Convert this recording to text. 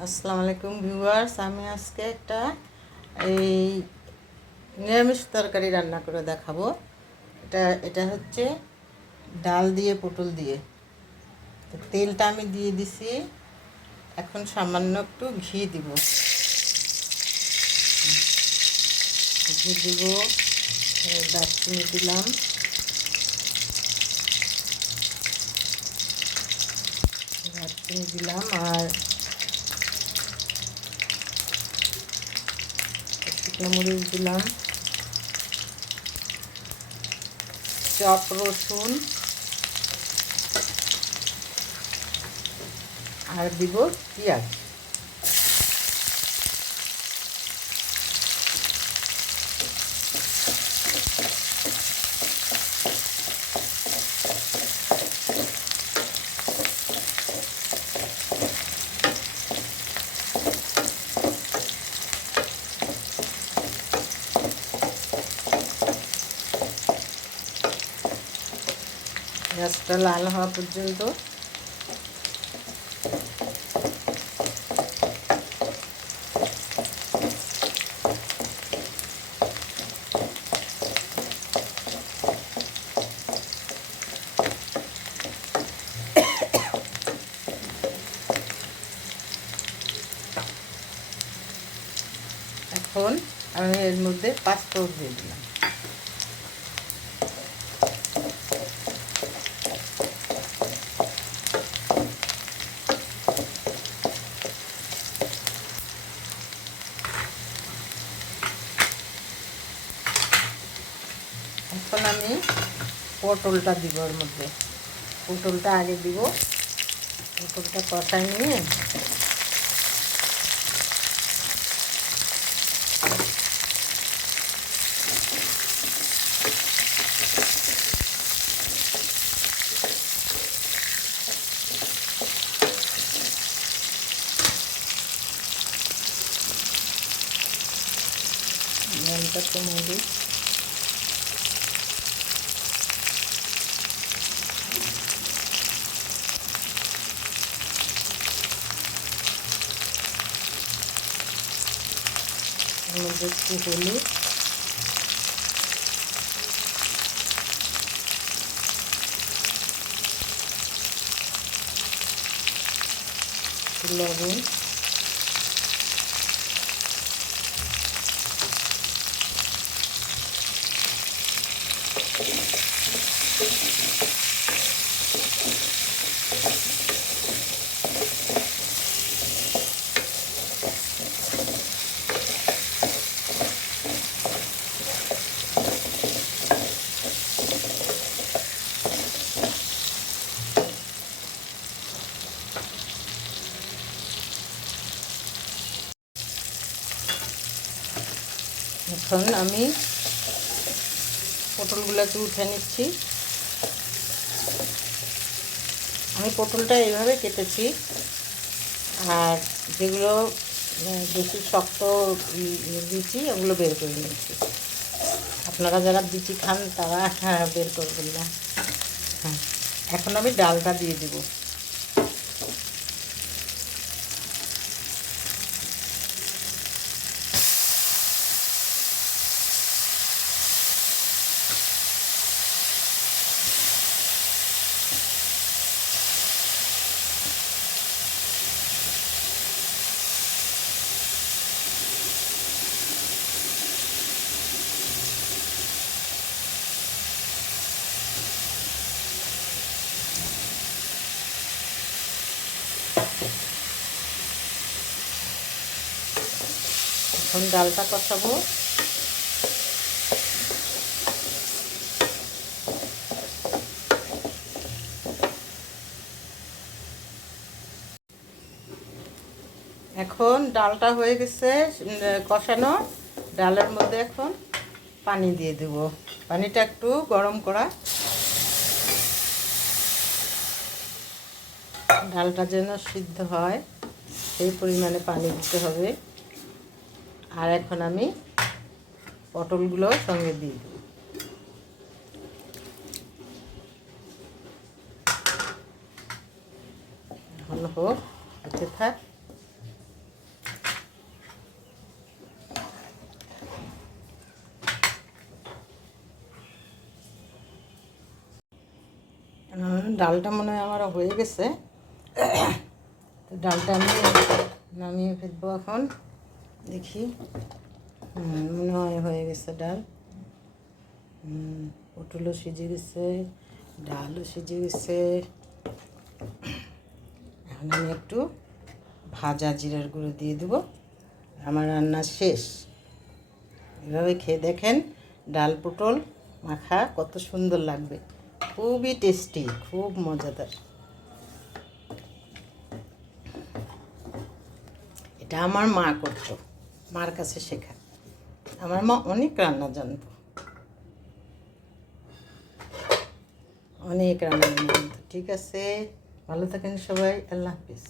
আসসালামু আলাইকুম ভিউয়ার্স, আমি আজকে একটা এই নিরামিষ তরকারি রান্না করে দেখাবো। এটা হচ্ছে ডাল দিয়ে পটল দিয়ে। তো তেলটা আমি দিয়ে দিছি, এখন সামান্য একটু ঘি দিব। ঘি দিব, দারচিনি দিলাম, আর শুকনো মরিচ দিলাম, চপ রসুন, আর দিব পেঁয়াজ। পেঁয়াজটা লাল হওয়া পর্যন্ত এখন আমি এর মধ্যে পাঁচফোড়ন দিয়ে দিলাম। এখন আমি পটলটা দিব এর মধ্যে। পটলটা আগে দিব, পটলটা কষায় নিয়ে লঙ্কা কমিয়ে দিই। এর মধ্যে একটু হলুদ, লবণ, এখন আমি পটলগুলোকে উঠে নিচ্ছি। আমি পটলটা এইভাবে কেটেছি, আর যেগুলো বেশি শক্ত বিচি ওগুলো বের করে নিচ্ছি। আপনারা যারা বিচি খান তারা বের করবেন না। হ্যাঁ, এখন আমি ডালটা দিয়ে দিব। এখন ডালটা কষাবো। এখন ডালটা হয়ে গেছে কষানো। ডালের মধ্যে এখন পানি দিয়ে দেব। পানিটা একটু গরম করা, ডালটা যেন সিদ্ধ হয় সেই পরিমাণে পানি দিতে হবে। আর এখন আমি পটলগুলো সঙ্গে দিয়ে দেব। ঘন হোক, হতে থাক। ডালটা মনে হয় আমার হয়ে গেছে। তো ডালটা আমি নামিয়ে ফেলবো এখন। দেখি, মনে হয় হয়ে গেছে ডাল। পটলও সিজে গেছে, ডালও সিজে গেছে। এখন আমি একটু ভাজা জিরার গুঁড়ো দিয়ে দেবো। আমার রান্না শেষ। এভাবে খেয়ে দেখেন, ডাল পটল মাখা কত সুন্দর লাগবে, খুবই টেস্টি, খুব মজাদার। এটা আমার মা করতো, মার কাছে শেখা। আমার মা অনেক রান্না জানতো, অনেক রান্না জানতো। ঠিক আছে, ভালো থাকেন সবাই, আল্লাহ হাফিজ।